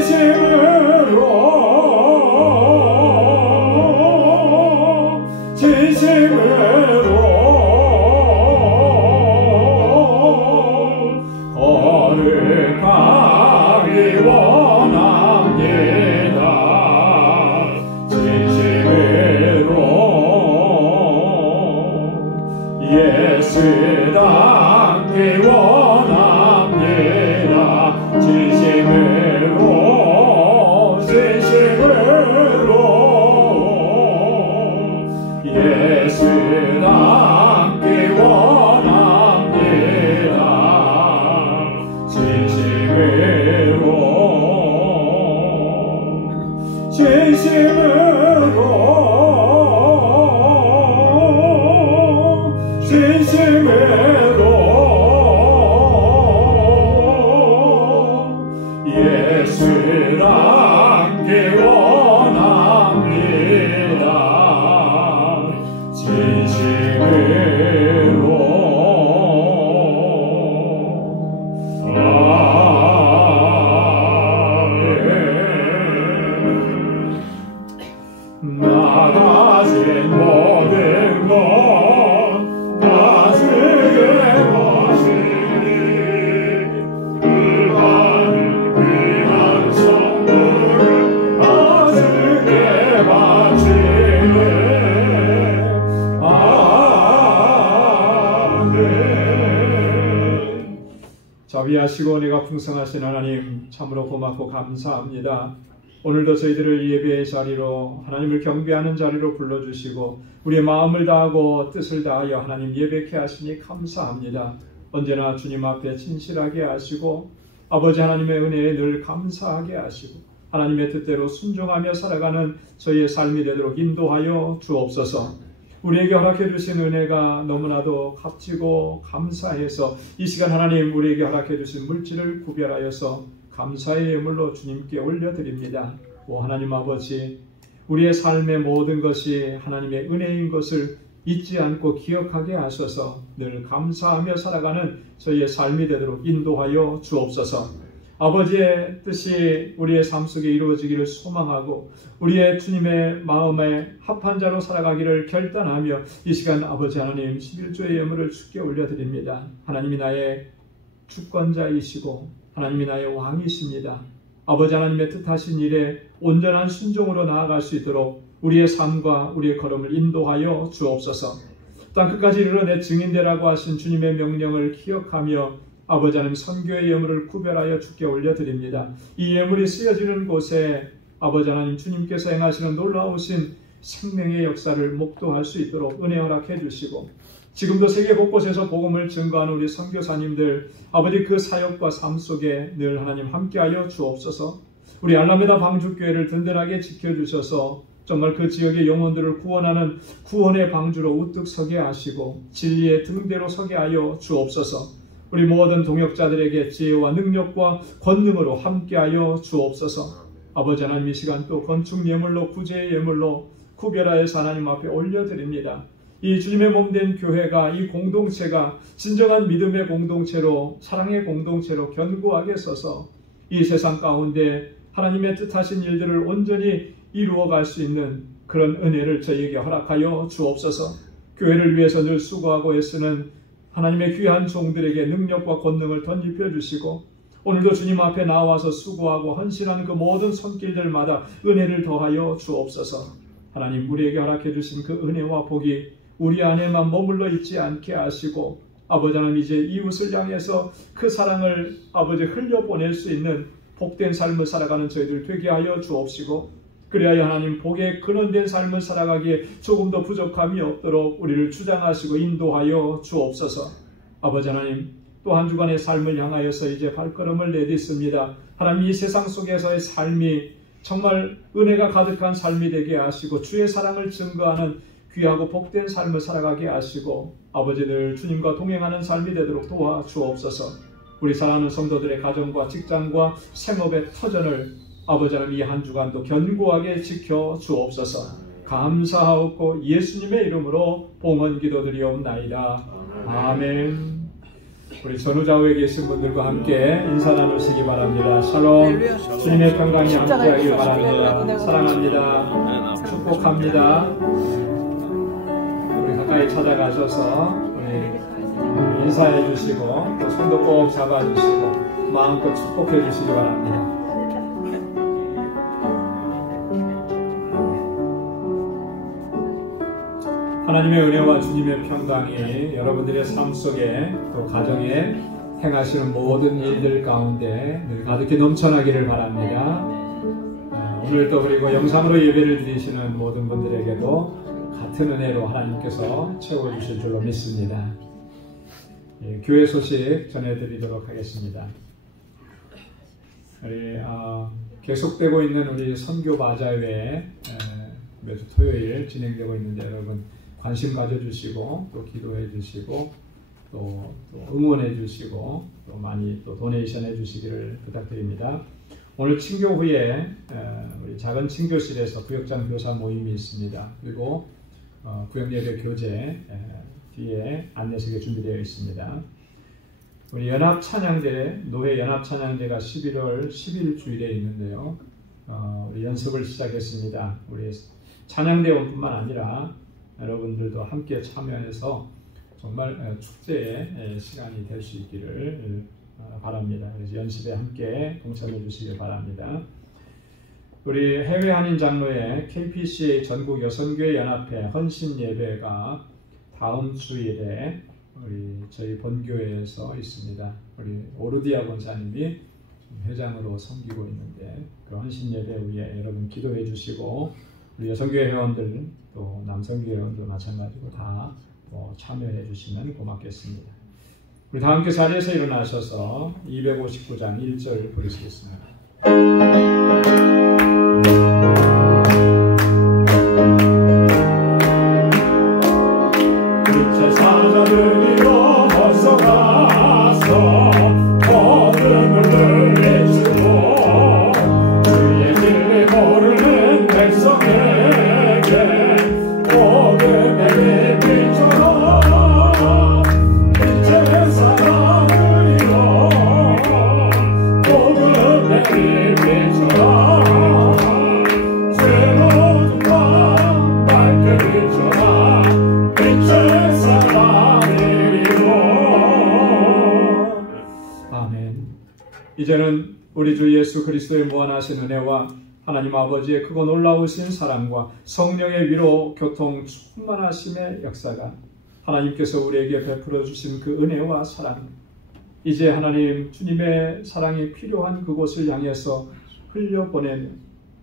진심으로 풍성하신 하나님 참으로 고맙고 감사합니다. 오늘도 저희들을 예배의 자리로 하나님을 경배하는 자리로 불러주시고 우리의 마음을 다하고 뜻을 다하여 하나님 예배케 하시니 감사합니다. 언제나 주님 앞에 진실하게 하시고 아버지 하나님의 은혜에 늘 감사하게 하시고 하나님의 뜻대로 순종하며 살아가는 저희의 삶이 되도록 인도하여 주옵소서. 우리에게 허락해 주신 은혜가 너무나도 값지고 감사해서 이 시간 하나님 우리에게 허락해 주신 물질을 구별하여서 감사의 예물로 주님께 올려드립니다. 오 하나님 아버지, 우리의 삶의 모든 것이 하나님의 은혜인 것을 잊지 않고 기억하게 하셔서 늘 감사하며 살아가는 저희의 삶이 되도록 인도하여 주옵소서. 아버지의 뜻이 우리의 삶 속에 이루어지기를 소망하고 우리의 주님의 마음에 합한 자로 살아가기를 결단하며 이 시간 아버지 하나님 11조의 예물을 주께 올려드립니다. 하나님이 나의 주권자이시고 하나님이 나의 왕이십니다. 아버지 하나님의 뜻하신 일에 온전한 순종으로 나아갈 수 있도록 우리의 삶과 우리의 걸음을 인도하여 주옵소서. 땅 끝까지 이르러 내 증인되라고 하신 주님의 명령을 기억하며 아버지 하나님 선교의 예물을 구별하여 주께 올려드립니다. 이 예물이 쓰여지는 곳에 아버지 하나님 주님께서 행하시는 놀라우신 생명의 역사를 목도할 수 있도록 은혜 허락해 주시고 지금도 세계 곳곳에서 복음을 증거하는 우리 선교사님들 아버지 그 사역과 삶 속에 늘 하나님 함께하여 주옵소서. 우리 알라메다 방주교회를 든든하게 지켜주셔서 정말 그 지역의 영혼들을 구원하는 구원의 방주로 우뚝 서게 하시고 진리의 등대로 서게 하여 주옵소서. 우리 모든 동역자들에게 지혜와 능력과 권능으로 함께하여 주옵소서. 아버지 하나님 이 시간 또 건축 예물로 구제의 예물로 구별하여서 하나님 앞에 올려드립니다. 이 주님의 몸된 교회가 이 공동체가 진정한 믿음의 공동체로 사랑의 공동체로 견고하게 서서 이 세상 가운데 하나님의 뜻하신 일들을 온전히 이루어갈 수 있는 그런 은혜를 저희에게 허락하여 주옵소서. 교회를 위해서 늘 수고하고 애쓰는 하나님의 귀한 종들에게 능력과 권능을 덧입혀 주시고 오늘도 주님 앞에 나와서 수고하고 헌신한 그 모든 손길들마다 은혜를 더하여 주옵소서. 하나님 우리에게 허락해 주신 그 은혜와 복이 우리 안에만 머물러 있지 않게 하시고 아버지 하나님 이제 이웃을 향해서 그 사랑을 아버지 흘려보낼 수 있는 복된 삶을 살아가는 저희들 되게 하여 주옵시고 그리하여 하나님 복의 근원된 삶을 살아가기에 조금 더 부족함이 없도록 우리를 주장하시고 인도하여 주옵소서. 아버지 하나님 또 한 주간의 삶을 향하여서 이제 발걸음을 내딛습니다. 하나님 이 세상 속에서의 삶이 정말 은혜가 가득한 삶이 되게 하시고 주의 사랑을 증거하는 귀하고 복된 삶을 살아가게 하시고 아버지들 주님과 동행하는 삶이 되도록 도와주옵소서. 우리 사랑하는 성도들의 가정과 직장과 생업의 터전을 아버지 하나님 이 한 주간도 견고하게 지켜 주옵소서. 감사하옵고 예수님의 이름으로 봉헌 기도드리옵나이다. 아멘. 우리 전후좌우에 계신 분들과 함께 인사 나누시기 바랍니다. 샬롬. 주님의 평강이 함께하길 바랍니다. 사랑합니다. 축복합니다. 우리 가까이 찾아가셔서 우리 인사해 주시고 또 손도 꼭 잡아주시고 마음껏 축복해 주시기 바랍니다. 하나님의 은혜와 주님의 평강이 여러분들의 삶 속에 또 가정에 행하시는 모든 일들 가운데 늘 가득히 넘쳐나기를 바랍니다. 오늘 또 그리고 영상으로 예배를 드리시는 모든 분들에게도 같은 은혜로 하나님께서 채워주실 줄로 믿습니다. 교회 소식 전해드리도록 하겠습니다. 우리 계속되고 있는 우리 선교 바자회 매주 토요일 진행되고 있는데 여러분 관심 가져주시고 또 기도해 주시고 또 응원해 주시고 또 많이 또 도네이션 해 주시기를 부탁드립니다. 오늘 친교 후에 우리 작은 친교실에서 구역장 교사 모임이 있습니다. 그리고 구역예배 교재 뒤에 안내석에 준비되어 있습니다. 우리 연합찬양대 노회 연합찬양대가 11월 10일 주일에 있는데요. 우리 연습을 시작했습니다. 우리 찬양대원뿐만 아니라 여러분들도 함께 참여해서 정말 축제의 시간이 될 수 있기를 바랍니다. 그래서 연습에 함께 동참해 주시길 바랍니다. 우리 해외 한인 장로회 KPCA 전국 여성교회 연합회 헌신 예배가 다음 주일에 저희 본교회에서 있습니다. 우리 오르디아 권사님이 회장으로 섬기고 있는데 그 헌신 예배 위에 여러분 기도해 주시고 우리 여성교회 회원들 또 남성교회 회원들 마찬가지로 다 참여해 주시면 고맙겠습니다. 우리 다 함께 자리에서 일어나셔서 259장 1절 부르시겠습니다. 빛의 사자들이여 어서 가서 어둠을 물리치고 주의 진리 모르는 백성에게 복음의 빛처럼 빛의 사자들이여 복음의 빛처럼 새로운 밤 밝게 비춰라 빛의 사자들이여. 아멘. 이제는 우리 주 예수 그리스도의 무한하신 은혜와 하나님 아버지의 크고 놀라우신 사랑과 성령의 위로 교통 충만하심의 역사가 하나님께서 우리에게 베풀어 주신 그 은혜와 사랑, 이제 하나님 주님의 사랑이 필요한 그곳을 향해서 흘려보내는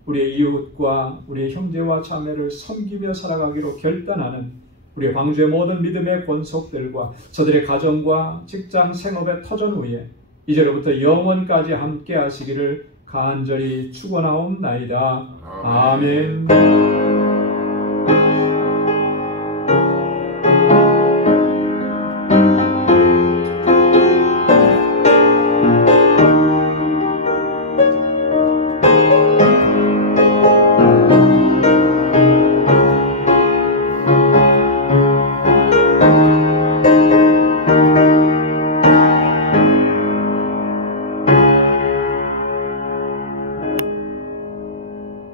우리의 이웃과 우리의 형제와 자매를 섬기며 살아가기로 결단하는 우리의 광주의 모든 믿음의 권속들과 저들의 가정과 직장 생업의 터전 위에 이제로부터 영원까지 함께 하시기를 간절히 축원하옵나이다. 아멘.